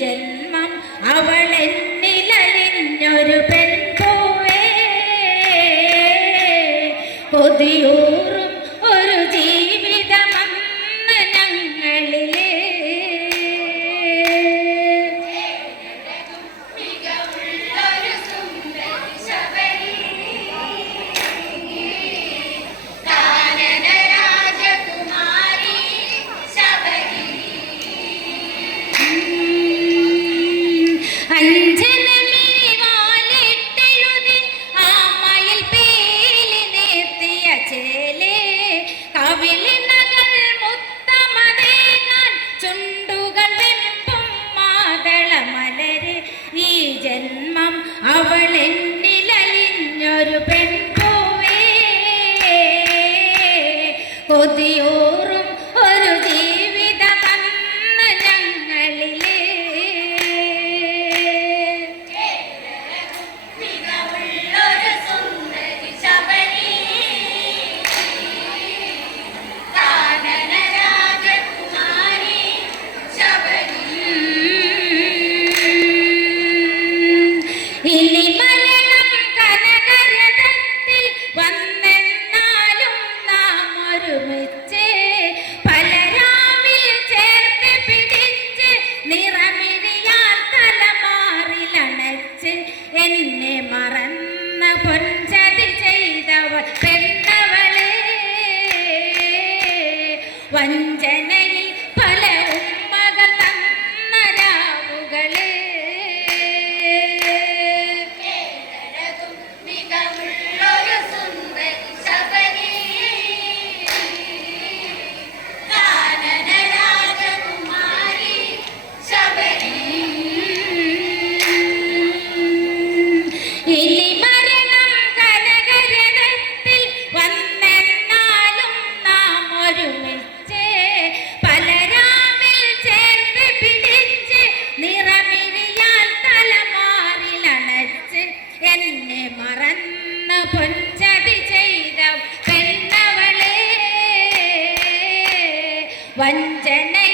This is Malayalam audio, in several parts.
ജന്മം believe. வஞ்சனை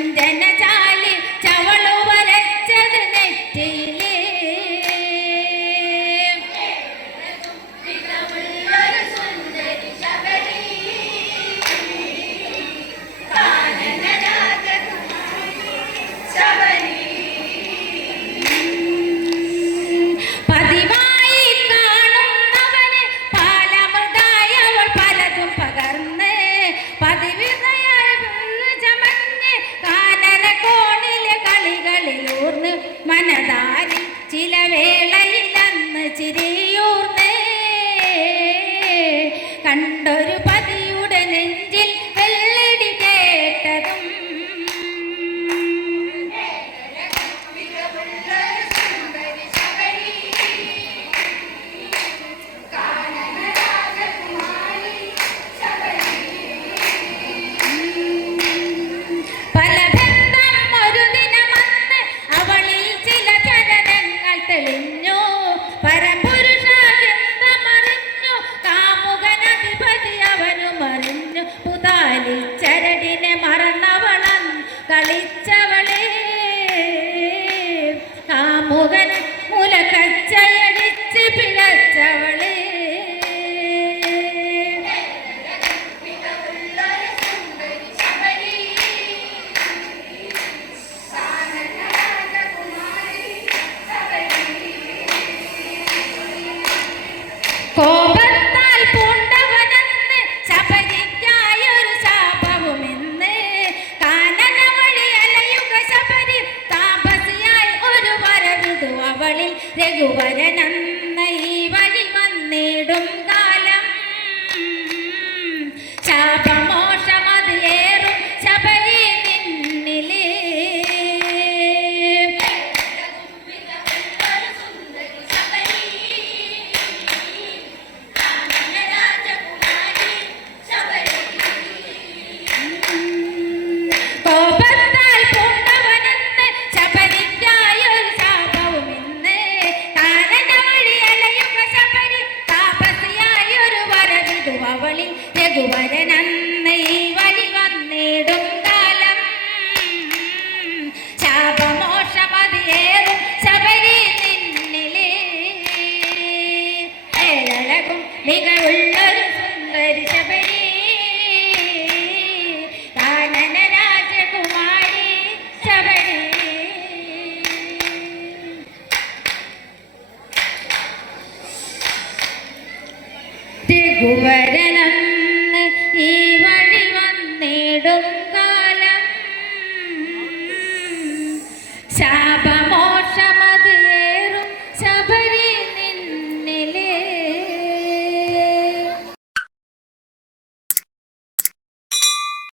ನಂದನ ಜಾ രഘുവരനെന്ന ഈ വഴി വന്നിടും Who let it?